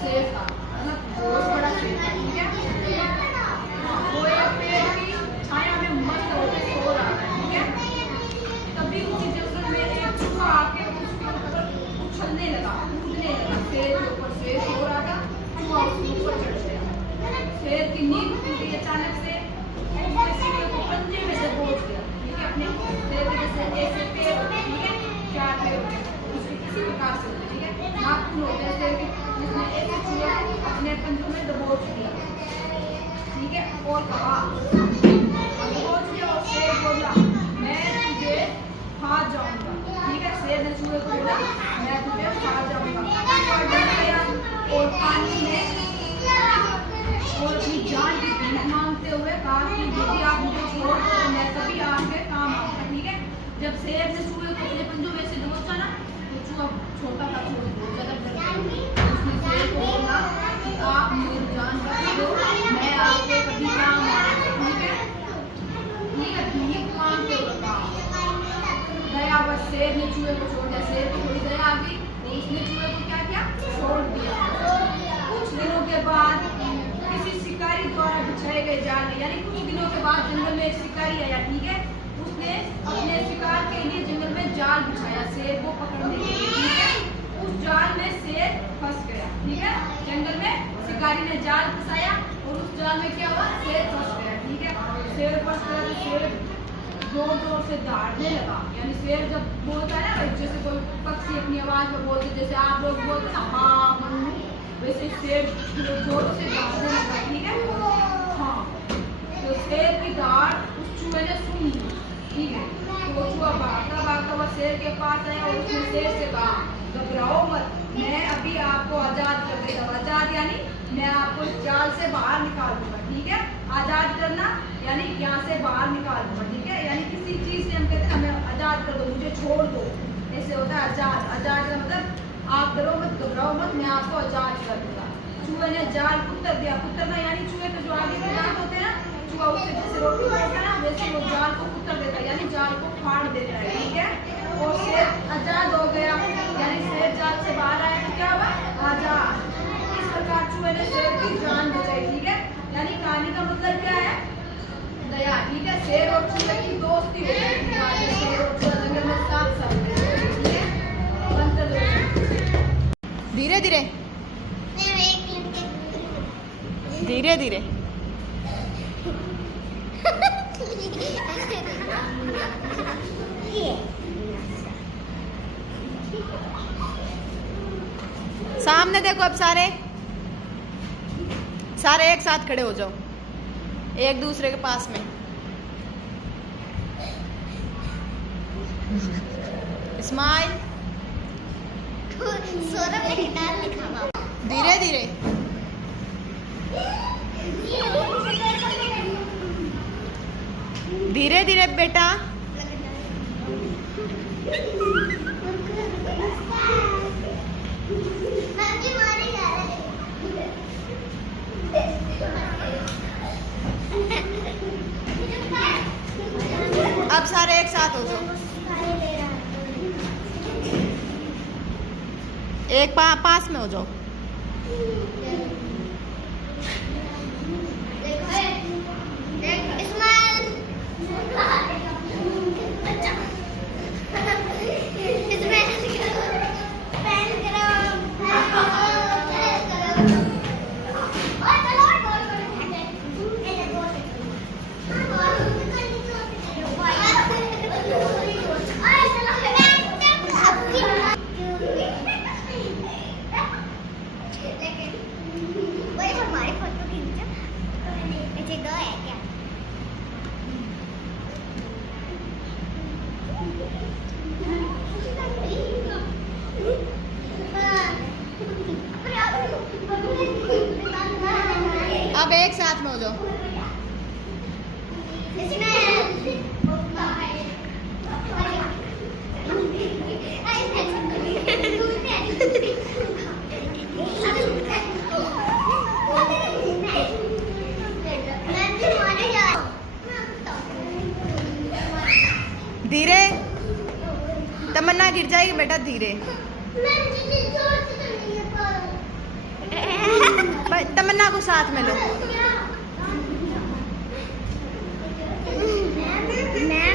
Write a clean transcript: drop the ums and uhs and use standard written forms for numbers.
शेर था, मतलब बहुत बड़ा शेर था, ठीक है। वो एक पेड़ की छाया में मस्त होकर सो रहा था, ठीक है। तभी उसी जंगल में एक चूहा आके उसके ऊपर उछलने लगा, कूदने लगा। शेर के ऊपर शेर सो रहा था, चूहा उसके ऊपर चढ़ गया। शेर की नींद टूटी अचानक से, उसके को पंजे में दबोच गया, ठीक है। अपने शेर के जैसे ऐसे पैर होते हैं, ठीक है, 4 पैर होते हैं, उसके किसी प्रकार से होते हैं, ठीक है। नाखून होते हैं शेर के, जिसने ऐसे चूहे को अपने पंजों में दबोच दिया, ठीक है। और कहा दबोच दिया, और शेर बोला मैं तुझे खा जाऊंगा, ठीक है। शेर ने चूहे को बोला मैं तुझे खा जाऊंगा, और डर गया और पानी में और अपनी जान की भीख मांगते हुए कहा कि यदि आप मुझे छोड़ दो तो मैं कभी आपके काम आऊंगा, ठीक है। जब शेर ने चूहे को अपने पंजों में से दबोचा ना, तो चूहा छोटा था, बहुत ज्यादा डर गया। उसने शेर को बोला कि आप मेरी जान बचा दो, मैं आपके कभी काम आऊंगा, ठीक है। ठीक है, भीख मांगते हुए कहा। दया बस शेर ने चूहे को छोड़ दिया। शेर को थोड़ी दया आ गई, तो उसने चूहे को क्या किया, छोड़ दिया। कुछ दिनों के बाद किसी शिकारी द्वारा बिछाए गए जाल, यानी कुछ दिनों के बाद जंगल में एक शिकारी आया, ठीक है। उसने अपने शिकार के लिए जंगल में जाल बिछाया शेर को पकड़ने के लिए, ठीक है। उस जाल में शेर फंस गया, ठीक है। जंगल में शिकारी ने जाल फंसाया और उस जाल में क्या हुआ, शेर फंस गया, ठीक है। शेर फंस गया तो शेर जोर जोर से दहाड़ने लगा, यानी शेर जब बोलता है ना, जैसे कोई पक्षी अपनी आवाज में बोलते, जैसे आप लोग बोलते ना हाँ मन्नू, वैसे शेर जोर से दहाड़ने लगा, ठीक है। हाँ, तो शेर की दहाड़ उस चूहे ने सुन ली, ठीक है। तो वो चूहा भागता भागता वह शेर के पास आया और उसने शेर से कहा घबराओ मत, मैं अभी आपको आजाद कर देता हूँ। आजाद यानी मैं आपको इस जाल से बाहर निकाल दूंगा, ठीक है। आजाद करना यानी यहाँ से बाहर निकाल दूंगा, ठीक है। यानी किसी चीज से हम कहते हैं हमें आजाद कर दो, मुझे छोड़ दो, ऐसे होता है आजाद। आजाद का मतलब आप डरो मत, घबराओ मत, मैं आपको आजाद कर दूंगा। चूहे ने जाल कुतर दिया, कुतरना यानी चूहे के जो आगे के दांत होते हैं ना, चूहा उससे जैसे रोटी तोड़ता है ना, वैसे वो जाल को कुतर देता है, यानी जाल को फाड़ देता है, ठीक है। और शेर आजाद हो गया, यानी शेर जाल से बाहर आया तो क्या हुआ, आजाद। इस प्रकार चूहे ने शेर की जान बचाई, ठीक है। यानी कहानी का मतलब क्या है, दया, ठीक है। शेर और चूहे की दोस्ती हो गई, शेर और चूहा जंगल में साथ साथ रहते हैं, ठीक है। धीरे धीरे धीरे धीरे सामने देखो, अब सारे सारे एक साथ खड़े हो जाओ, एक दूसरे के पास में। स्माइल, धीरे धीरे धीरे धीरे बेटा। अब सारे एक साथ हो जाओ, एक पास में हो जाओ। अब एक साथ में हो जाओ। धीरे, तमन्ना गिर जाएगी बेटा, धीरे। तमन्ना को साथ में लो। मैं